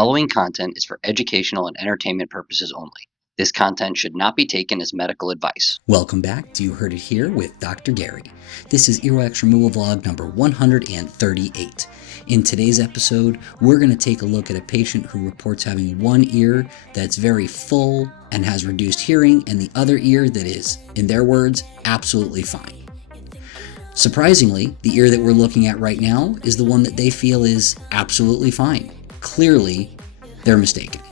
following content is for educational and entertainment purposes only. This content should not be taken as medical advice. Welcome back to You Heard It Here with Dr. Gary. This is Earwax Removal Vlog number 138. In today's episode, we're going to take a look at a patient who reports having one ear that's very full and has reduced hearing, and the other ear that is, in their words, absolutely fine. Surprisingly, the ear that we're looking at right now is the one that they feel is absolutely fine. Clearly, they're mistaken.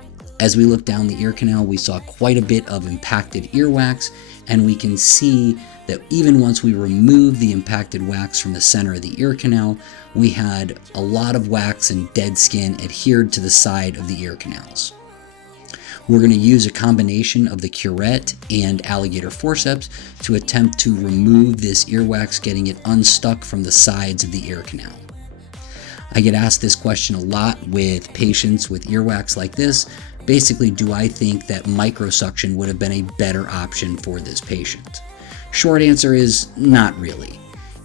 As we look down the ear canal, we saw quite a bit of impacted earwax, and we can see that even once we remove the impacted wax from the center of the ear canal, we had a lot of wax and dead skin adhered to the side of the ear canals. We're going to use a combination of the curette and alligator forceps to attempt to remove this earwax, getting it unstuck from the sides of the ear canal. I get asked this question a lot with patients with earwax like this. Basically, do I think that microsuction would have been a better option for this patient? Short answer is not really.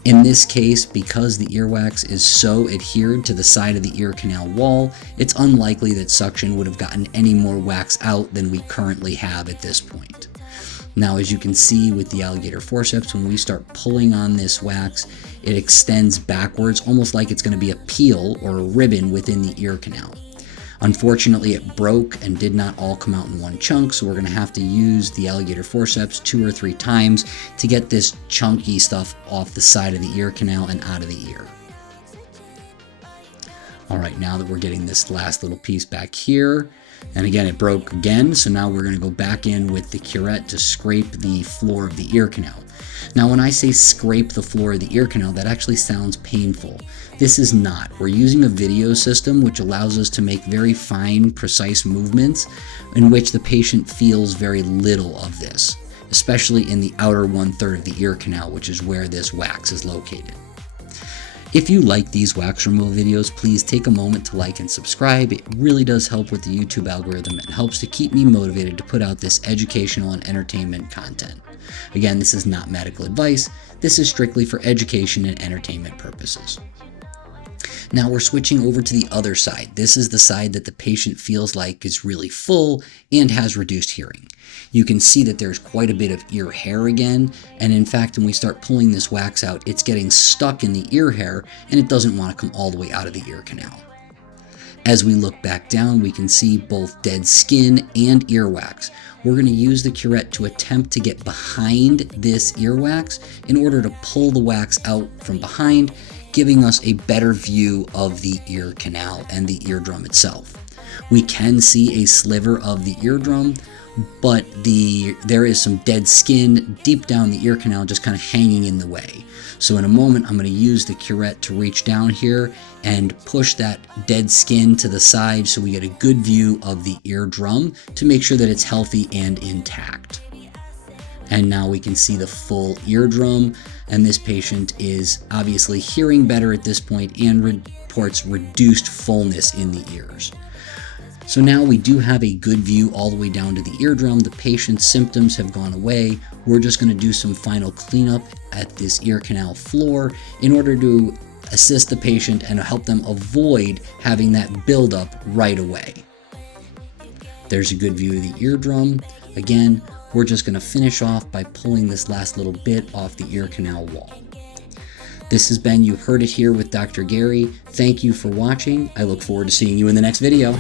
In this case, because the earwax is so adhered to the side of the ear canal wall, it's unlikely that suction would have gotten any more wax out than we currently have at this point. Now, as you can see with the alligator forceps, when we start pulling on this wax, it extends backwards, almost like it's going to be a peel or a ribbon within the ear canal. Unfortunately, it broke and did not all come out in one chunk, so we're going to have to use the alligator forceps 2 or 3 times to get this chunky stuff off the side of the ear canal and out of the ear. Alright, now that we're getting this last little piece back here, and again it broke again, so now we're going to go back in with the curette to scrape the floor of the ear canal. Now when I say scrape the floor of the ear canal, that actually sounds painful. This is not. We're using a video system which allows us to make very fine, precise movements in which the patient feels very little of this, especially in the outer 1/3 of the ear canal, which is where this wax is located. If you like these wax removal videos, please take a moment to like and subscribe. It really does help with the YouTube algorithm and helps to keep me motivated to put out this educational and entertainment content. Again, this is not medical advice. This is strictly for education and entertainment purposes. Now we're switching over to the other side. This is the side that the patient feels like is really full and has reduced hearing. You can see that there's quite a bit of ear hair again, and in fact when we start pulling this wax out, it's getting stuck in the ear hair and it doesn't want to come all the way out of the ear canal. As we look back down, we can see both dead skin and earwax. We're going to use the curette to attempt to get behind this earwax in order to pull the wax out from behind, giving us a better view of the ear canal and the eardrum itself. We can see a sliver of the eardrum, but there is some dead skin deep down the ear canal just kind of hanging in the way. So in a moment, I'm going to use the curette to reach down here and push that dead skin to the side so we get a good view of the eardrum to make sure that it's healthy and intact. And now we can see the full eardrum, and this patient is obviously hearing better at this point and reports reduced fullness in the ears. So now we do have a good view all the way down to the eardrum. The patient's symptoms have gone away. We're just going to do some final cleanup at this ear canal floor in order to assist the patient and help them avoid having that buildup right away. There's a good view of the eardrum. Again, we're just going to finish off by pulling this last little bit off the ear canal wall. This has been You Heard It Here with Dr. Gary. Thank you for watching. I look forward to seeing you in the next video.